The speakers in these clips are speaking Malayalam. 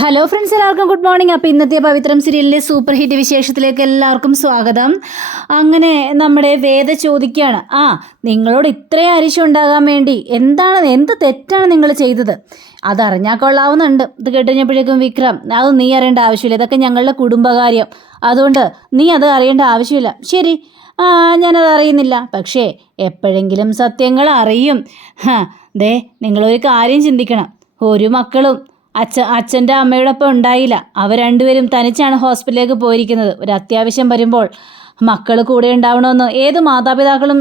ഹലോ ഫ്രണ്ട്സ് എല്ലാവർക്കും ഗുഡ് മോർണിംഗ് അപ്പോൾ ഇന്നത്തെ പവിത്രം സീരിയലിലെ സൂപ്പർ ഹിറ്റ് വിശേഷത്തിലേക്ക് എല്ലാവർക്കും സ്വാഗതം. അങ്ങനെ നമ്മുടെ വേദ ചോദിക്കുകയാണ് ആ നിങ്ങളോട് ഇത്രയും അരിശം ഉണ്ടാകാൻ വേണ്ടി എന്താണ് എന്ത് തെറ്റാണ് നിങ്ങൾ ചെയ്തത്? അതറിഞ്ഞാൽ കൊള്ളാവുന്നുണ്ട്. ഇത് കേട്ടുകഴിഞ്ഞപ്പോഴേക്കും വിക്രം അത് നീ അറിയേണ്ട ആവശ്യമില്ല. ഇതൊക്കെ ഞങ്ങളുടെ കുടുംബകാര്യം. അതുകൊണ്ട് നീ അത് അറിയേണ്ട ആവശ്യമില്ല. ശരി. ഞാനത് അറിയുന്നില്ല. പക്ഷേ എപ്പോഴെങ്കിലും സത്യങ്ങൾ അറിയും. ദേ നിങ്ങളൊരു കാര്യം ചിന്തിക്കണം. ഒരു മക്കളും അച്ഛ അച്ഛന്റെ അമ്മയോടൊപ്പം ഉണ്ടായില്ല. അവർ രണ്ടുപേരും തനിച്ചാണ് ഹോസ്പിറ്റലിലേക്ക് പോയിരിക്കുന്നത്. ഒരു അത്യാവശ്യം വരുമ്പോൾ മക്കൾ കൂടെ ഉണ്ടാവണമെന്ന് ഏത് മാതാപിതാക്കളും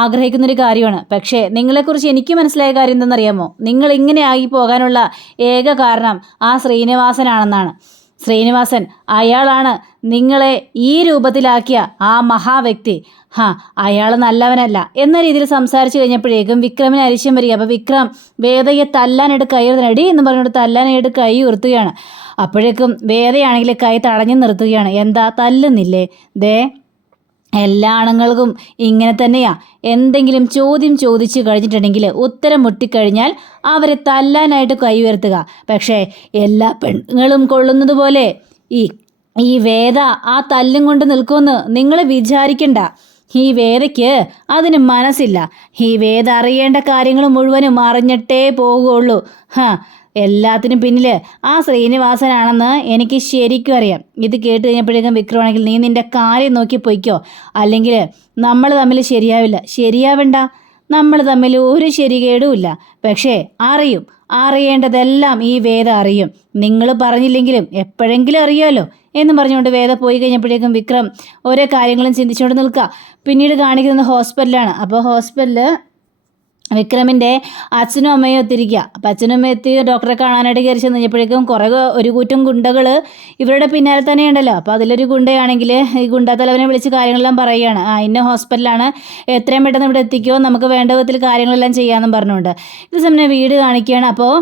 ആഗ്രഹിക്കുന്നൊരു കാര്യമാണ്. പക്ഷേ നിങ്ങളെക്കുറിച്ച് എനിക്ക് മനസ്സിലായ കാര്യം എന്തെന്നറിയാമോ? നിങ്ങൾ ഇങ്ങനെ ആയി പോകാനുള്ള ഏക കാരണം ആ ശ്രീനിവാസനാണെന്നാണ്. ശ്രീനിവാസൻ അയാളാണ് നിങ്ങളെ ഈ രൂപത്തിലാക്കിയ ആ മഹാവ്യക്തി. ഹാ അയാൾ നല്ലവനല്ല എന്ന രീതിയിൽ സംസാരിച്ചു കഴിഞ്ഞപ്പോഴേക്കും വിക്രമിന് അരിശം വരിക. അപ്പോൾ വിക്രം വേദയെ തല്ലാനായിട്ട് കൈ ഉയർത്തനടി എന്ന് പറഞ്ഞുകൊണ്ട് തല്ലാനായിട്ട് കൈ ഉയർത്തുകയാണ്. അപ്പോഴേക്കും വേദയാണെങ്കിൽ കൈ തടഞ്ഞു നിർത്തുകയാണ്. എന്താ തല്ലുന്നില്ലേ? ദേ എല്ലാ ആണുങ്ങൾക്കും ഇങ്ങനെ തന്നെയാ. എന്തെങ്കിലും ചോദ്യം ചോദിച്ചു കഴിഞ്ഞിട്ടുണ്ടെങ്കിൽ ഉത്തരം മുട്ടിക്കഴിഞ്ഞാൽ അവരെ തല്ലാനായിട്ട് കൈ ഉയർത്തുക. പക്ഷേ എല്ലാ പെണ്ണുങ്ങളും കൊള്ളുന്നത് പോലെ ഈ ഈ വേദ ആ തല്ലും കൊണ്ട് നിൽക്കുമെന്ന് നിങ്ങൾ വിചാരിക്കണ്ട. ഈ വേദയ്ക്ക് അതിന് മനസ്സില്ല. ഈ വേദ അറിയേണ്ട കാര്യങ്ങൾ മുഴുവനും അറിഞ്ഞിട്ടേ പോകുള്ളൂ ഹാ എല്ലാത്തിനും പിന്നിൽ ആ ശ്രീനിവാസനാണെന്ന് എനിക്ക് ശരിക്കും അറിയാം. ഇത് കേട്ട് കഴിഞ്ഞപ്പോഴേക്കും വിക്രമാണെങ്കിൽ നീ നിന്റെ കാര്യം നോക്കി പൊയ്ക്കോ. അല്ലെങ്കിൽ നമ്മൾ തമ്മിൽ ശരിയാവില്ല. ശരിയാവണ്ട. നമ്മൾ തമ്മിൽ ഒരു ശരികേടുമില്ല പക്ഷേ അറിയും. അറിയേണ്ടതെല്ലാം ഈ വേദ അറിയും. നിങ്ങൾ പറഞ്ഞില്ലെങ്കിലും എപ്പോഴെങ്കിലും അറിയാമല്ലോ എന്ന് പറഞ്ഞുകൊണ്ട് വേദ പോയി കഴിഞ്ഞപ്പോഴേക്കും വിക്രം ഓരോ കാര്യങ്ങളും ചിന്തിച്ചുകൊണ്ട് നിൽക്കുക. പിന്നീട് കാണിക്കുന്നത് ഹോസ്പിറ്റലാണ് അപ്പോൾ ഹോസ്പിറ്റലിൽ വിക്രമിന്റെ അച്ഛനും അമ്മയും ഒത്തിരിക്കുക അപ്പം അച്ഛനും അമ്മയും എത്തി ഡോക്ടറെ കാണാനായിട്ട് കയറി ചെന്ന് കഴിഞ്ഞപ്പോഴേക്കും കുറേ ഒരു കൂറ്റം ഗുണ്ടകൾ ഇവരുടെ പിന്നാലെ തന്നെ ഉണ്ടല്ലോ. അപ്പോൾ അതിലൊരു ഗുണ്ടയാണെങ്കിൽ ഈ ഗുണ്ടാ തലവനെ വിളിച്ച് കാര്യങ്ങളെല്ലാം പറയുകയാണ്. ആ ഇന്ന ഹോസ്പിറ്റലാണ് എത്രയും പെട്ടെന്ന് ഇവിടെ എത്തിക്കുമോ നമുക്ക് വേണ്ട വിധത്തിൽ കാര്യങ്ങളെല്ലാം ചെയ്യാമെന്നും പറഞ്ഞുകൊണ്ട്. ഇത് സമയം വീട് കാണിക്കുകയാണ്. അപ്പോൾ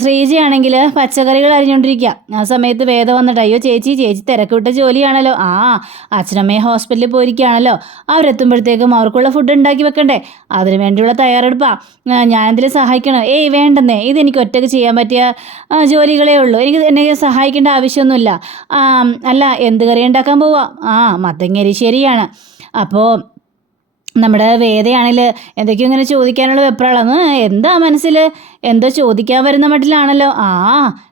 ശ്രീജയാണെങ്കിൽ പച്ചക്കറികൾ അരിഞ്ഞുകൊണ്ടിരിക്കുക. ആ സമയത്ത് വേദ വന്നിട്ട് അയ്യോ ചേച്ചി ചേച്ചി തിരക്കിവിട്ട ജോലിയാണല്ലോ. ആ അച്ഛനമ്മയെ ഹോസ്പിറ്റലിൽ പോയിരിക്കുകയാണല്ലോ. അവരെത്തുമ്പോഴത്തേക്കും അവർക്കുള്ള ഫുഡ് ഉണ്ടാക്കി വെക്കണ്ടേ. അതിന് വേണ്ടിയുള്ള തയ്യാറെടുപ്പാ. ഞാനെന്തിൽ സഹായിക്കണോ? ഏയ് വേണ്ടെന്നേ. ഇതെനിക്ക് ഒറ്റയ്ക്ക് ചെയ്യാൻ പറ്റിയ ജോലികളേ ഉള്ളൂ. എനിക്ക് എന്നെ സഹായിക്കേണ്ട ആവശ്യമൊന്നുമില്ല. അല്ല എന്ത് കറി ഉണ്ടാക്കാൻ പോവാ? ആ മത്തങ്ങരി ശരിയാണ്. അപ്പോൾ നമ്മുടെ വേദയാണെങ്കിൽ എന്തൊക്കെയോ ഇങ്ങനെ ചോദിക്കാനുള്ള വെപ്രാളാണ് എന്താ മനസ്സിൽ? എന്തോ ചോദിക്കാൻ വരുന്ന മട്ടിലാണല്ലോ. ആ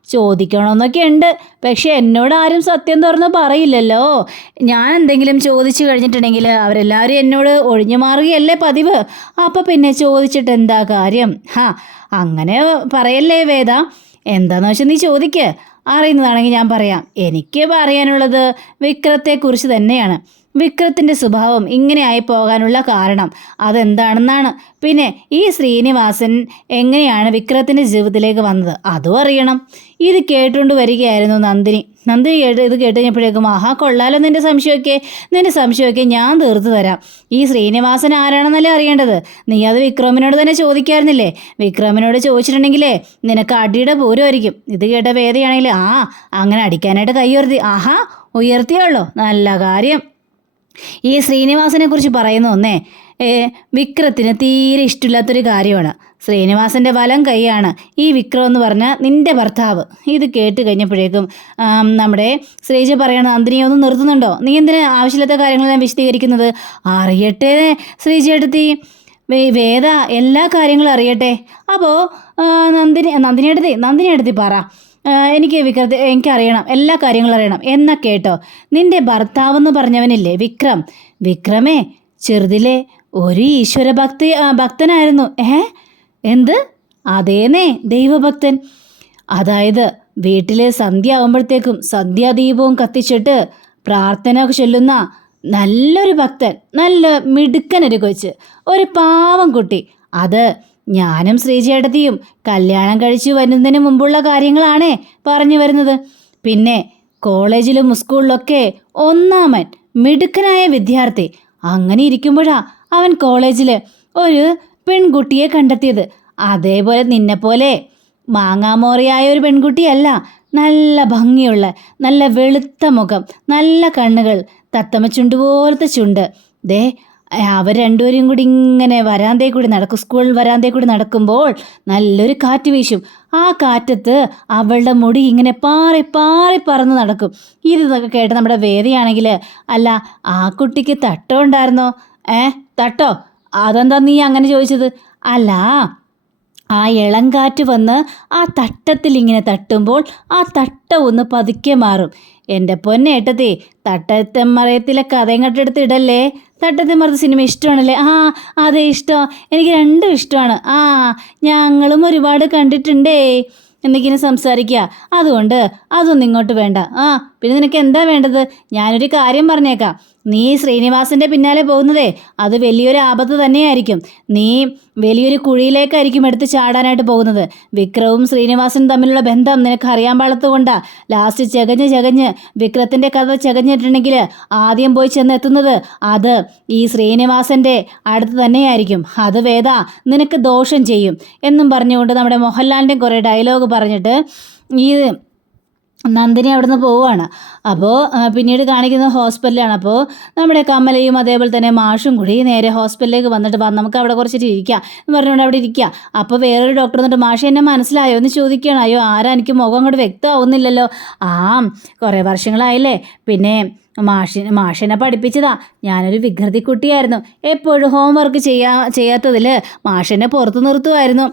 ചോദിക്കണമെന്നൊക്കെ ഉണ്ട്. പക്ഷെ എന്നോട് ആരും സത്യം തുറന്ന് പറയില്ലല്ലോ. ഞാൻ എന്തെങ്കിലും ചോദിച്ചു കഴിഞ്ഞിട്ടുണ്ടെങ്കിൽ അവരെല്ലാവരും എന്നോട് ഒഴിഞ്ഞു മാറുകയല്ലേ പതിവ്. അപ്പം പിന്നെ ചോദിച്ചിട്ട് എന്താ കാര്യം? ഹാ അങ്ങനെ പറയല്ലേ വേദ. എന്താന്ന് വെച്ചാൽ നീ ചോദിക്ക്. അറിയുന്നതാണെങ്കിൽ ഞാൻ പറയാം. എനിക്ക് പറയാനുള്ളത് വിക്രത്തെക്കുറിച്ച് തന്നെയാണ്. വിക്രത്തിന്റെ സ്വഭാവം ഇങ്ങനെയായി പോകാനുള്ള കാരണം അതെന്താണെന്നാണ്. പിന്നെ ഈ ശ്രീനിവാസൻ എങ്ങനെയാണ് വിക്രത്തിന്റെ ജീവിതത്തിലേക്ക് വന്നത്? അതും അറിയണം. ഇത് കേട്ടുകൊണ്ട് വരികയായിരുന്നു നന്ദിനി. നന്ദിനി കേട്ട് ഇത് കേട്ട് കഴിഞ്ഞപ്പോഴേക്കും ആഹാ കൊള്ളാലോ നിന്റെ സംശയമൊക്കെ. നിന്റെ സംശയമൊക്കെ ഞാൻ തീർത്തു തരാം. ഈ ശ്രീനിവാസൻ ആരാണെന്നല്ലേ അറിയേണ്ടത്? നീ അത് വിക്രമിനോട് തന്നെ ചോദിക്കായിരുന്നില്ലേ? വിക്രമിനോട് ചോദിച്ചിട്ടുണ്ടെങ്കിലേ നിനക്ക് അടിയുടെ പൂരമായിരിക്കും. ഇത് കേട്ട വേദയാണെങ്കിൽ ആ അങ്ങനെ അടിക്കാനായിട്ട് കൈ ഉയർത്തി. ആഹാ ഉയർത്തിയുള്ളോ നല്ല കാര്യം. ഈ ശ്രീനിവാസനെ കുറിച്ച് പറയുന്ന ഒന്നേ വിക്രത്തിന് തീരെ ഇഷ്ടമില്ലാത്തൊരു കാര്യമാണ്. ശ്രീനിവാസന്റെ വലം കൈയാണ് ഈ വിക്രം എന്ന് പറഞ്ഞാൽ നിന്റെ ഭർത്താവ്. ഇത് കേട്ട് കഴിഞ്ഞപ്പോഴേക്കും നമ്മുടെ ശ്രീജ പറയണ നന്ദിനി ഒന്ന് നിർത്തുന്നുണ്ടോ? നീ എന്തിനാ ആവശ്യമില്ലാത്ത കാര്യങ്ങളെല്ലാം വിശദീകരിക്കുന്നത്? അറിയട്ടെ ശ്രീജയെടുത്തി വേദ എല്ലാ കാര്യങ്ങളും അറിയട്ടെ. അപ്പോൾ നന്ദിനി നന്ദിനി എടുത്തി നന്ദിനി എടുത്തി പറ. എനിക്ക് വിക്രത്തെ എനിക്കറിയണം എല്ലാ കാര്യങ്ങളും അറിയണം. എന്നാ കേട്ടോ? നിന്റെ ഭർത്താവെന്ന് പറഞ്ഞവനില്ലേ? വിക്രം. വിക്രമേ ചെറുതിലെ ഒരു ഈശ്വര ഭക്തി ഭക്തനായിരുന്നു. ഏ? എന്ത്? അതേനേ ദൈവഭക്തൻ. അതായത് വീട്ടിലെ സന്ധ്യ ആകുമ്പോഴത്തേക്കും സന്ധ്യാദീപവും കത്തിച്ചിട്ട് പ്രാർത്ഥന ചൊല്ലുന്ന നല്ലൊരു ഭക്തൻ. നല്ല മിടുക്കനൊരു കൊച്ച്. ഒരു പാവം കുട്ടി. അത് ഞാനും ശ്രീചേട്ടത്തിയും കല്യാണം കഴിച്ചു വരുന്നതിന് മുമ്പുള്ള കാര്യങ്ങളാണ് പറഞ്ഞു വരുന്നത്. പിന്നെ കോളേജിലും സ്കൂളിലൊക്കെ ഒന്നാമൻ മിടുക്കനായ വിദ്യാർത്ഥി. അങ്ങനെ ഇരിക്കുമ്പോഴാ അവൻ കോളേജിൽ ഒരു പെൺകുട്ടിയെ കണ്ടെത്തിയത്. അതേപോലെ നിന്നെപ്പോലെ മാങ്ങാമോറിയായ ഒരു പെൺകുട്ടിയല്ല. നല്ല ഭംഗിയുള്ള നല്ല വെളുത്ത മുഖം നല്ല കണ്ണുകൾ തത്തമ്മ ചുണ്ട് പോലത്തെ ചുണ്ട്. ദേ അവർ രണ്ടുപേരും കൂടി ഇങ്ങനെ വരാന്തേ കൂടി നടക്കും. സ്കൂൾ വരാന്തേ കൂടി നടക്കുമ്പോൾ നല്ലൊരു കാറ്റ് വീശും. ആ കാറ്റത്ത് അവളുടെ മുടി ഇങ്ങനെ പാറി പാറി പറന്ന് നടക്കും. ഇതൊക്കെ കേട്ട് നമ്മുടെ വേദിയാണെങ്കിൽ അല്ല ആ കുട്ടിക്ക് തട്ടോ ഉണ്ടായിരുന്നോ? ഏ തട്ടോ? അതെന്താ നീ അങ്ങനെ ചോദിച്ചത്? അല്ല ആ ഇളം കാറ്റ് വന്ന് ആ തട്ടത്തിൽ ഇങ്ങനെ തട്ടുമ്പോൾ ആ തട്ട ഒന്ന് പതുക്കെ മാറും. എന്റെ പൊന്നേട്ടത്തി തട്ടത്തെമ്മറയത്തിലെ കഥയും കട്ടെടുത്ത് ഇടല്ലേ? തട്ടത്തെമ്മറത്ത് സിനിമ ഇഷ്ടമാണല്ലേ? ആ അതെ ഇഷ്ടം. എനിക്ക് രണ്ടും ഇഷ്ടമാണ്. ആ ഞങ്ങളും ഒരുപാട് കണ്ടിട്ടുണ്ടേ. എന്നിങ്ങനെ സംസാരിക്കുക അതുകൊണ്ട് അതൊന്നും ഇങ്ങോട്ട് വേണ്ട. ആ പിന്നെ നിനക്ക് എന്താ വേണ്ടത്? ഞാനൊരു കാര്യം പറഞ്ഞേക്കാം. നീ ശ്രീനിവാസന്റെ പിന്നാലെ പോകുന്നതേ അത് വലിയൊരു ആപത്ത് തന്നെയായിരിക്കും. നീ വലിയൊരു കുഴിയിലേക്കായിരിക്കും എടുത്ത് ചാടാനായിട്ട് പോകുന്നത്. വിക്രവും ശ്രീനിവാസനും തമ്മിലുള്ള ബന്ധം നിനക്ക് അറിയാൻ പാടത്തുകൊണ്ടാ. ലാസ്റ്റ് ചകഞ്ഞ് ചകഞ്ഞ് വിക്രത്തിന്റെ കഥ ചകഞ്ഞിട്ടുണ്ടെങ്കിൽ ആദ്യം പോയി ചെന്നെത്തുന്നത് അത് ഈ ശ്രീനിവാസന്റെ അടുത്ത് തന്നെയായിരിക്കും. അത് വേദ നിനക്ക് ദോഷം ചെയ്യും. എന്നും പറഞ്ഞുകൊണ്ട് നമ്മുടെ മോഹൻലാലിന്റെ കുറേ ഡയലോഗ് പറഞ്ഞിട്ട് ഈ നന്ദിനി അവിടുന്ന് പോവുകയാണ് അപ്പോൾ പിന്നീട് കാണിക്കുന്ന ഹോസ്പിറ്റലാണ്. അപ്പോൾ നമ്മുടെ കമലയും അതേപോലെ തന്നെ മാഷും കൂടി നേരെ ഹോസ്പിറ്റലിലേക്ക് വന്നിട്ട് വാ നമുക്ക് അവിടെ കുറച്ചിട്ട് ഇരിക്കാം എന്ന് പറഞ്ഞുകൊണ്ട് അവിടെ ഇരിക്കുക അപ്പോൾ വേറൊരു ഡോക്ടർ വന്നിട്ട് മാഷ എന്നെ മനസ്സിലായോ? എന്ന് ചോദിക്കുകയാണ് അയ്യോ ആരാ? എനിക്ക് മുഖം അങ്ങോട്ട് വ്യക്തമാവുന്നില്ലല്ലോ. ആ കുറേ വർഷങ്ങളായില്ലേ. പിന്നെ മാഷിന് മാഷിനെ പഠിപ്പിച്ചതാ. ഞാനൊരു വികൃതി കുട്ടിയായിരുന്നു എപ്പോഴും ഹോംവർക്ക് ചെയ്യാ ചെയ്യാത്തതിൽ മാഷിനെ പുറത്തു നിർത്തുമായിരുന്നു.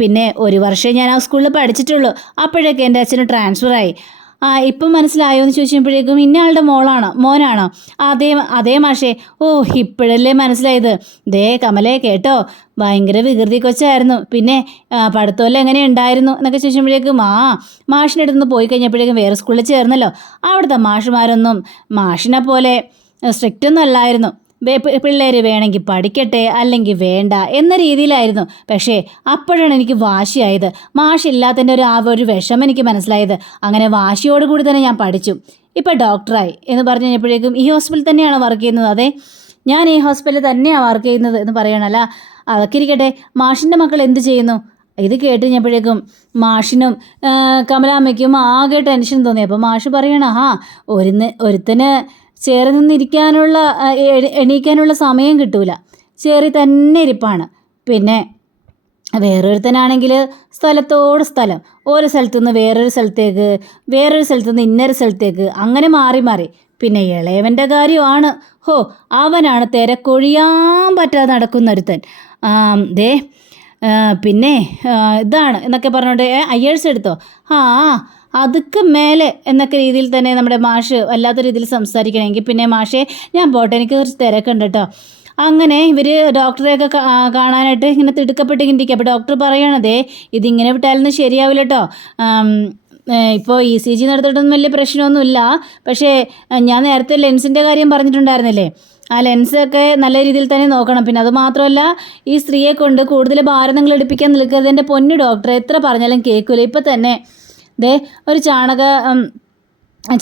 പിന്നെ ഒരു വർഷം ഞാൻ ആ സ്കൂളിൽ പഠിച്ചിട്ടുള്ളൂ. അപ്പോഴൊക്കെ എന്റെ അച്ഛന് ട്രാൻസ്ഫറായി ആ ഇപ്പം മനസ്സിലായോ എന്ന് ചോദിച്ചപ്പോഴേക്കും ഇന്നയാളുടെ മോളാണോ മോനാണോ. അതേ അതേ മാഷേ. ഓ ഇപ്പോഴല്ലേ മനസ്സിലായത്. ദേ കമലേ കേട്ടോ. ഭയങ്കര വികൃതി കൊച്ചായിരുന്നു. പിന്നെ പഠിത്തമല്ല എങ്ങനെ ഉണ്ടായിരുന്നു എന്നൊക്കെ ചോദിച്ചപ്പോഴേക്കും ആ മാഷിന്റെ അടുത്ത് നിന്ന് പോയി കഴിഞ്ഞപ്പോഴേക്കും വേറെ സ്കൂളിൽ ചേർന്നല്ലോ. അവിടുത്തെ മാഷുമാരൊന്നും മാഷിനെ പോലെ സ്ട്രിക്റ്റ് ഒന്നും അല്ലായിരുന്നു. പിള്ളേർ വേണമെങ്കിൽ പഠിക്കട്ടെ അല്ലെങ്കിൽ വേണ്ട എന്ന രീതിയിലായിരുന്നു. പക്ഷേ അപ്പോഴാണ് എനിക്ക് വാശിയായത്. മാഷില്ലാത്തതിന്റെ ഒരു ആ ഒരു വിഷമം എനിക്ക് മനസ്സിലായത്. അങ്ങനെ വാശിയോടുകൂടി തന്നെ ഞാൻ പഠിച്ചു. ഇപ്പം ഡോക്ടറായി എന്ന് പറഞ്ഞു കഴിഞ്ഞപ്പോഴേക്കും ഈ ഹോസ്പിറ്റലിൽ തന്നെയാണ് വർക്ക് ചെയ്യുന്നത്? അതെ ഞാൻ ഈ ഹോസ്പിറ്റലിൽ തന്നെയാണ് വർക്ക് ചെയ്യുന്നത് എന്ന് പറയണല്ല അതൊക്കെ ഇരിക്കട്ടെ. മാഷിന്റെ മക്കൾ എന്ത് ചെയ്യുന്നു? ഇത് കേട്ട് കഴിഞ്ഞപ്പോഴേക്കും മാഷിനും കമലാമ്മയ്ക്കും ആകെ ടെൻഷൻ തോന്നി. അപ്പോൾ മാഷ് പറയണ ആ ഒരുന്ന് ഒരുത്തന് ചേറി നിന്നിരിക്കാനുള്ള എണീക്കാനുള്ള സമയം കിട്ടൂല. ചേറി തന്നെ ഇരിപ്പാണ്. പിന്നെ വേറൊരുത്തനാണെങ്കിൽ സ്ഥലത്തോട് സ്ഥലം. ഒരു സ്ഥലത്തു നിന്ന് വേറൊരു സ്ഥലത്തേക്ക് വേറൊരു സ്ഥലത്തു നിന്ന് ഇന്നൊരു സ്ഥലത്തേക്ക് അങ്ങനെ മാറി മാറി. പിന്നെ ഇളയവന്റെ കാര്യമാണ്. ഹോ അവനാണ് തിരക്കൊഴിയാൻ പറ്റാതെ നടക്കുന്നൊരുത്തൻ. ദേ പിന്നെ ഇതാണ് എന്നൊക്കെ പറഞ്ഞുകൊണ്ട് അയ്യേഴ്സ് എടുത്തോ? ആ അതുക്ക് മേലെ എന്നൊക്കെ രീതിയിൽ തന്നെ നമ്മുടെ മാഷ് വല്ലാത്ത രീതിയിൽ സംസാരിക്കണമെങ്കിൽ പിന്നെ മാഷേ ഞാൻ പോട്ടെ എനിക്ക് കുറച്ച് തിരക്കുണ്ട് കേട്ടോ അങ്ങനെ ഇവർ ഡോക്ടറെയൊക്കെ കാണാനായിട്ട് ഇങ്ങനെ തിടുക്കപ്പെട്ടിരിക്കും അപ്പോൾ ഡോക്ടർ പറയണതേ ഇതിങ്ങനെ വിട്ടാലൊന്നും ശരിയാവില്ല കേട്ടോ ഇപ്പോൾ ഇ സി ജി നടത്തിയിട്ടൊന്നും വലിയ പ്രശ്നമൊന്നുമില്ല. പക്ഷേ ഞാൻ നേരത്തെ ലെൻസിന്റെ കാര്യം പറഞ്ഞിട്ടുണ്ടായിരുന്നില്ലേ? ആ ലെൻസൊക്കെ നല്ല രീതിയിൽ തന്നെ നോക്കണം. പിന്നെ അത് മാത്രമല്ല ഈ സ്ത്രീയെ കൊണ്ട് കൂടുതൽ ഭാരം നിങ്ങൾ എടുപ്പിക്കാൻ നിൽക്കരുത് എന്റെ പൊന്നു ഡോക്ടർ എത്ര പറഞ്ഞാലും കേൾക്കില്ല ഇപ്പം തന്നെ ദേ ഒരു ചാണക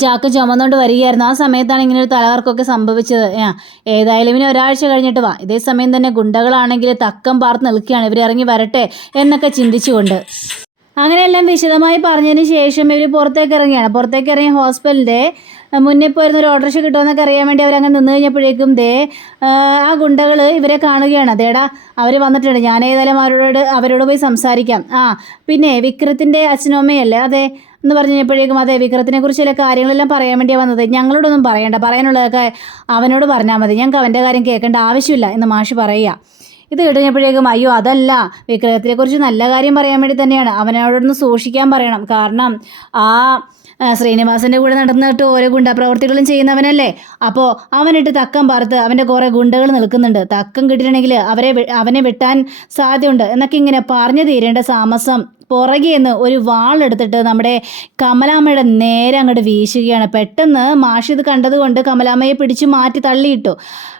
ചാക്ക് ചുമന്നുകൊണ്ട് വരികയായിരുന്നു. ആ സമയത്താണ് ഇങ്ങനെ ഒരു തലകർക്കൊക്കെ സംഭവിച്ചത്. ആ ഏതായാലും ഇനി ഒരാഴ്ച കഴിഞ്ഞിട്ട് വാ. ഇതേ സമയം തന്നെ ഗുണ്ടകളാണെങ്കിൽ തക്കം പാർത്ത് നിൽക്കുകയാണ്. ഇവർ ഇറങ്ങി വരട്ടെ എന്നൊക്കെ ചിന്തിച്ചുകൊണ്ട്. അങ്ങനെയെല്ലാം വിശദമായി പറഞ്ഞതിന് ശേഷം ഇവർ പുറത്തേക്ക് ഇറങ്ങിയാണ് പുറത്തേക്ക് ഇറങ്ങിയ ഹോസ്പിറ്റലിന്റെ മുന്നേ പോയിരുന്ന ഒരു ഓട്ടോറിക്ഷ കിട്ടുമെന്നൊക്കെ അറിയാൻ വേണ്ടി അവരങ്ങനെ നിന്ന് കഴിഞ്ഞപ്പോഴേക്കും ദേ ആ, ഗുണ്ടകൾ ഇവരെ കാണുകയാണ്. അതേടാ അവർ വന്നിട്ടുണ്ട്. ഞാൻ ഏതായാലും അവരോട് അവരോട് പോയി സംസാരിക്കാം. ആ പിന്നെ വിക്രത്തിന്റെ അച്ഛനും അമ്മയല്ലേ? അതെ എന്ന് പറഞ്ഞു കഴിഞ്ഞപ്പോഴേക്കും അതെ വിക്രത്തിനെ കുറിച്ച് ചില കാര്യങ്ങളെല്ലാം പറയാൻ വേണ്ടിയാണ് വന്നത്. ഞങ്ങളോടൊന്നും പറയണ്ട. പറയാനുള്ളതൊക്കെ അവനോട് പറഞ്ഞാൽ മതി. ഞങ്ങൾക്ക് അവന്റെ കാര്യം കേൾക്കേണ്ട ആവശ്യമില്ല എന്ന് മാഷ് പറയുക. ഇത് കഴിഞ്ഞപ്പോഴേക്കും അയ്യോ അതല്ല. വിക്രഗത്തിനെക്കുറിച്ച് നല്ല കാര്യം പറയാൻ വേണ്ടി തന്നെയാണ്. അവനോടൊന്ന് സൂക്ഷിക്കാൻ പറയണം. കാരണം ആ ശ്രീനിവാസിന്റെ കൂടെ നടന്നിട്ട് ഓരോ ഗുണ്ടാപ്രവർത്തികളും ചെയ്യുന്നവനല്ലേ? അപ്പോൾ അവനിട്ട് തക്കം പാർത്ത് അവന്റെ കുറേ ഗുണ്ടകൾ നിൽക്കുന്നുണ്ട്. തക്കം കിട്ടിയിട്ടുണ്ടെങ്കിൽ അവരെ അവനെ വെട്ടാൻ സാധ്യതയുണ്ട്. എന്നൊക്കെ ഇങ്ങനെ പറഞ്ഞു തീരേണ്ട താമസം പുറകെ നിന്ന് ഒരു വാളെടുത്തിട്ട് നമ്മുടെ കമലാമ്മയുടെ നേരെ അങ്ങോട്ട് വീശുകയാണ്. പെട്ടെന്ന് മാഷ് ഇത് കണ്ടതുകൊണ്ട് കമലാമ്മയെ പിടിച്ച് മാറ്റി തള്ളിയിട്ടു.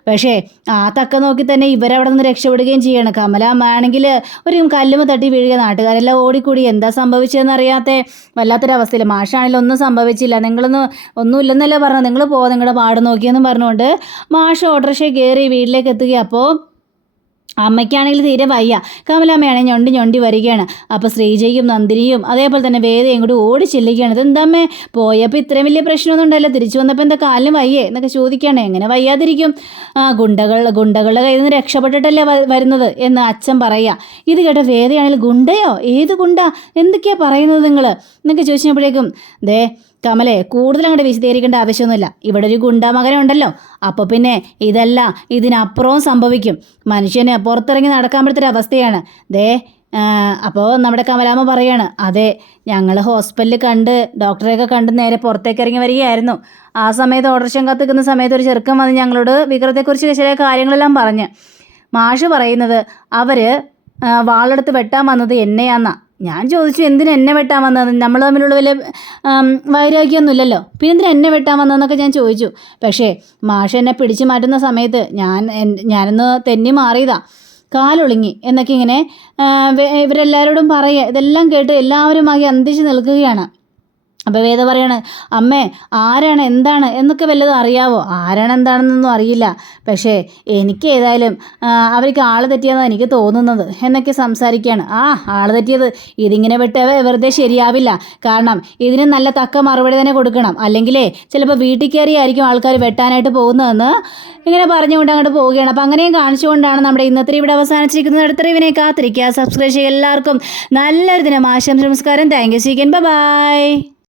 പക്ഷേ ആ തക്ക നോക്കി തന്നെ ഇവരവിടെ നിന്ന് രക്ഷപ്പെടുകയും ചെയ്യണം. കമലാമ്മ ആണെങ്കിൽ ഒരു കല്ലുമ തട്ടി വീഴുക നാട്ടുകാരെല്ലാം ഓടിക്കൂടി. എന്താ സംഭവിച്ചതെന്ന് അറിയാത്ത വല്ലാത്തൊരവസ്ഥയിൽ. മാഷാണെങ്കിലും ഒന്നും സംഭവിച്ചില്ല. നിങ്ങളൊന്നും ഒന്നുമില്ലെന്നല്ലേ പറഞ്ഞു നിങ്ങൾ പോ നിങ്ങളുടെ പാട് നോക്കിയെന്നും പറഞ്ഞുകൊണ്ട് മാഷ് ഓട്ടോറിക്ഷ കയറി വീട്ടിലേക്ക് എത്തുക അപ്പോൾ അമ്മയ്ക്കാണെങ്കിൽ തീരെ വയ്യ. കമലമ്മയാണെങ്കിൽ ഞൊണ്ടി ഞൊണ്ടി വരികയാണ്. അപ്പോൾ ശ്രീജയും നന്ദിനിയും അതേപോലെ തന്നെ വേദയും കൂടി ഓടി ചെല്ലുകയാണ്. ഇതെന്താമ്മേ? പോയപ്പോൾ ഇത്രയും വലിയ പ്രശ്നമൊന്നും ഉണ്ടല്ലോ തിരിച്ചു വന്നപ്പോൾ എന്താ കാലിന് വയ്യേ എന്നൊക്കെ ചോദിക്കുകയാണ്. എങ്ങനെ വയ്യാതിരിക്കും? ആ ഗുണ്ടകൾ ഗുണ്ടകളുടെ കയ്യിൽ നിന്ന് രക്ഷപ്പെട്ടിട്ടല്ലേ വരുന്നത് എന്ന് അച്ഛൻ പറയുക ഇത് കേട്ട വേദയാണെങ്കിൽ ഗുണ്ടയോ? ഏത് ഗുണ്ട? എന്തൊക്കെയാണ് പറയുന്നത് നിങ്ങൾ എന്നൊക്കെ ചോദിച്ചപ്പോഴേക്കും ദേ കമലെ കൂടുതൽ അങ്ങോട്ട് വിശദീകരിക്കേണ്ട ആവശ്യമൊന്നുമില്ല. ഇവിടെ ഒരു ഗുണ്ടാമകനുണ്ടല്ലോ. അപ്പോൾ പിന്നെ ഇതല്ല ഇതിനപ്പുറവും സംഭവിക്കും. മനുഷ്യന് പുറത്തിറങ്ങി നടക്കാൻ പറ്റാത്തൊരു അവസ്ഥയാണ്. ദേ അപ്പോൾ നമ്മുടെ കമലാമ്മ പറയാണ് അതെ ഞങ്ങൾ ഹോസ്പിറ്റലിൽ കണ്ട് ഡോക്ടറെയൊക്കെ കണ്ട് നേരെ പുറത്തേക്ക് ഇറങ്ങി വരികയായിരുന്നു. ആ സമയത്ത് ഓട്ടർഷം കത്തിക്കുന്ന സമയത്ത് ഒരു ചെറുക്കൻ വന്ന് ഞങ്ങളോട് വിക്രത്തെക്കുറിച്ച് ചില കാര്യങ്ങളെല്ലാം പറഞ്ഞ്. മാഷ് പറയുന്നത് അവർ വാളെടുത്ത് വെട്ടാൻ വന്നത് എന്നെയാന്നാ. ഞാൻ ചോദിച്ചു എന്തിനു എന്നെ വെട്ടാൻ വന്നത്? നമ്മൾ തമ്മിലുള്ള വലിയ വൈരാഗ്യമൊന്നുമില്ലല്ലോ. പിന്നെ എന്തിനു എന്നെ വെട്ടാൻ വന്നതെന്നൊക്കെ ഞാൻ ചോദിച്ചു. പക്ഷേ മാഷ് എന്നെ പിടിച്ചു മാറ്റുന്ന സമയത്ത് ഞാൻ ഞാനൊന്ന് തെന്നി മാറിയതാ. കാലൊളിങ്ങി എന്നൊക്കെ ഇങ്ങനെ ഇവരെല്ലാവരോടും പറയുക ഇതെല്ലാം കേട്ട് എല്ലാവരും ആകെ അന്തിച്ച് നിൽക്കുകയാണ്. അപ്പോൾ വേദ പറയാണ് അമ്മേ ആരാണ്? എന്താണ്? എന്നൊക്കെ വല്ലതും അറിയാവോ? ആരാണ് എന്താണെന്നൊന്നും അറിയില്ല. പക്ഷേ എനിക്ക് ഏതായാലും അവർക്ക് ആൾ തെറ്റിയെന്നാണ് എനിക്ക് തോന്നുന്നത് എന്നൊക്കെ സംസാരിക്കുകയാണ്. ആ ആൾ തെറ്റിയത് ഇതിങ്ങനെ വിട്ട് വെറുതെ ശരിയാവില്ല. കാരണം ഇതിന് നല്ല തക്ക മറുപടി തന്നെ കൊടുക്കണം. അല്ലെങ്കിലേ ചിലപ്പോൾ വീട്ടിൽ കയറിയായിരിക്കും ആൾക്കാർ വെട്ടാനായിട്ട് പോകുന്നതെന്ന് ഇങ്ങനെ പറഞ്ഞുകൊണ്ട് അങ്ങോട്ട് പോവുകയാണ്. അപ്പോൾ അങ്ങനെയും കാണിച്ചുകൊണ്ടാണ് നമ്മുടെ ഇന്നത്തെ ഇവിടെ അവസാനിച്ചിരിക്കുന്നത്. അടുത്ത ഇവനെ കാത്തിരിക്കുക. സബ്സ്ക്രൈബ് ചെയ്യുക എല്ലാവർക്കും. നല്ലൊരു ദിനം. ആശംസ നമസ്കാരം. താങ്ക് യു സീക്കൻ ബൈ.